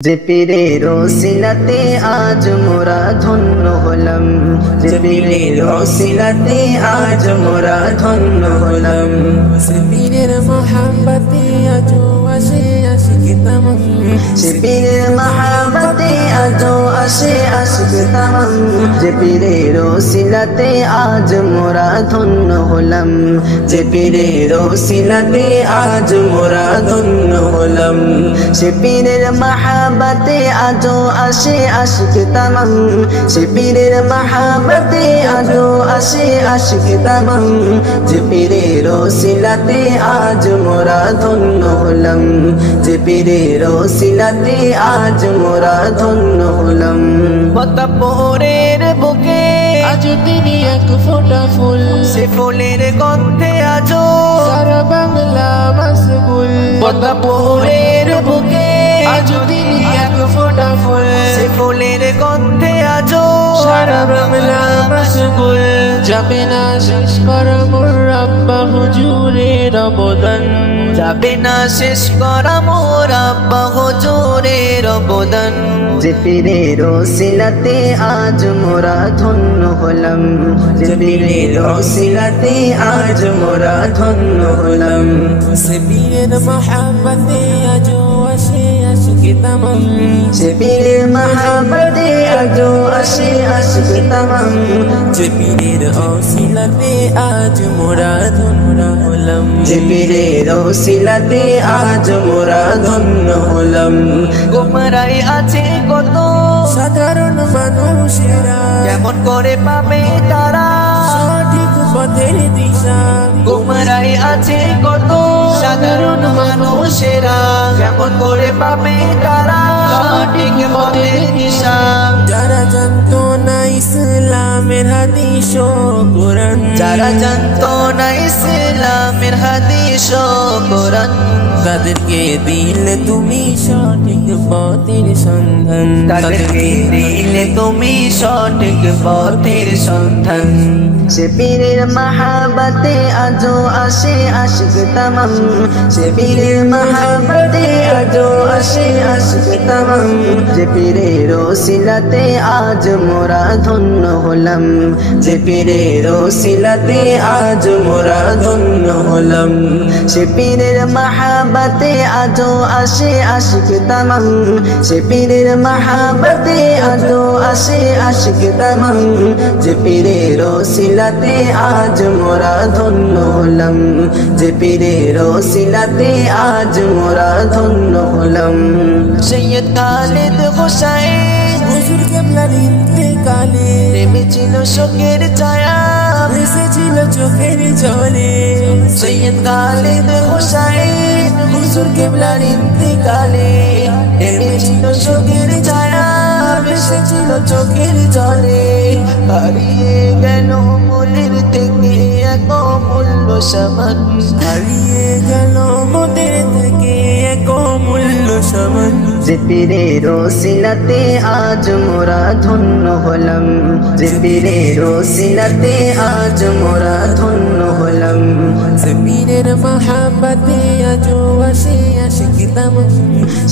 যে পীরের ওসিলাতে আজ মোরা ধন্য হলাম, যে পীরের ওসিলাতে আজ মোরা ধন্য হলাম। সে পীরের মহাব্বতে আজ আসে আশিক তামাম, সে পীরের মহাব্বতে আজ আসে আশিক তামাম। যে পীরের ওসিলাতে আজ মোরা ধন্য হলাম, যে পীরের ওসিলাতে আজ মোরা ধন্য হলাম। সে পীরের মহাব্বতে আজ আসে আশিক তামাম, সে পীরের মহাব্বতে আজ আসে আশিক তামাম। যে পীরের ওসিলাতে আজ মোরা ধন্য হলাম, যে পীরের ওসিলাতে আজ মোরা ধন্য হলাম। পতাপোরের বুকে আজ তিনি এক ফোঁটা ফুল, সে ফুলের গন্ধে আজ সারা বাংলা মাশগুল। পতাপোরের বুকে আজ তিনি এক ফোঁটা ফুল, সে ফুলের গন্ধে আজ সারা বাংলা মাশগুল। যাবে না শেষ করা মোর আব্বা হুজুরের অবদান, যাবে না শেষ করা মোর আব্বা হুজুরের অবদান। যে পীরের ওসিলাতে আজ মোরা ধন্য হলাম, যে পীরের ওসিলাতে আজ মোরা ধন্য হলাম। সে পীরের মহাব্বতে আজ আসে আশিক তামাম, সে পীরের মহাব্বতে আজ আসে আশিক তামাম। যে পীরের ওসিলাতে আজ মোরা ধন্য হলাম, যে পীরের ওসিলাতে আজ মোরা ধন্য হলাম। গোমরাই আছে কত সাধারণ মানুষেরা কেমন করে পাবে তারা সঠিক পথের দিশা। গোমরাই আছে কত সাধারণ মানুষেরা কেমন করে পাবে তারা সঠিক পথের দিশা। যারা জানতো না ইসলামের হাদিস ও কোরআন, যারা জানতো না ইসলামের হাদিস ও কোরআন, তাদেরকে দিলে তুমি সঠিক পথের সন্ধান, তাদেরকে দিলে তুমি সঠিক পথের সন্ধান। সে পীরের মহাব্বতে আজ আসে আশিক তামাম, সে পীরের মহাব্বতে আজ আসে আশিক তামাম। যে পীরের ওসিলাতে আজ মোরা ধন্য হলাম, যে পীরের ওসিলাতে আজ মোরা ধন্য হলাম। সে পীরের মহাব্বতে আজ আসে আশিক তামাম, সে পীরের মহাব্বতে আজ আসে আশিক তামাম। যে পীরের ওসিলাতে আজ মোরা ধন্য হলাম, যে পীরের ওসিলাতে আজ মোরা ধন্য হলাম। সৈয়দ খালিদ হোসাইন হুজুর কেবলার ইন্তেকালে নেমেছিল শোকের ছায়া, ভেসেছিল চোখের জলে। সৈয়দ খালিদ হোসাইন হুজুর কেবলার ইন্তেকালে নেমেছিল শোকের ছায়া, ভেসেছিল চোখের জলে। হারিয়ে গেল মনের থেকে এক অমূল্য সামান, হারিয়ে গেল মোদের থেকে এক অমূল্য সামান। যে পীরের ওসিলাতে আজ মোরা ধন্য হলাম, যে পীরের ওসিলাতে আজ মোরা ধন্য হলাম। সে পীরের মহাব্বতে আজ আসে আশিক তামাম,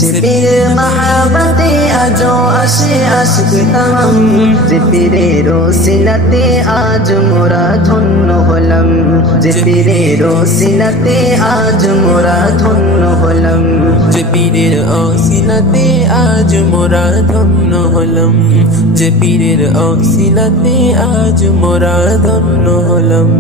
যে পীরের মহাব্বতে আজ আসে আশিক তামাম। যে পীরের ওসিলাতে আজ মোরা ধন্য হলাম, যে পীরের ওসিলাতে আজ মোরা ধন্য হলাম। যে পীরের ওসিলাতে আজ মোরা ধন্য হলাম, যে পীরের ওসিলাতে আজ মোরা ধন্য হলাম।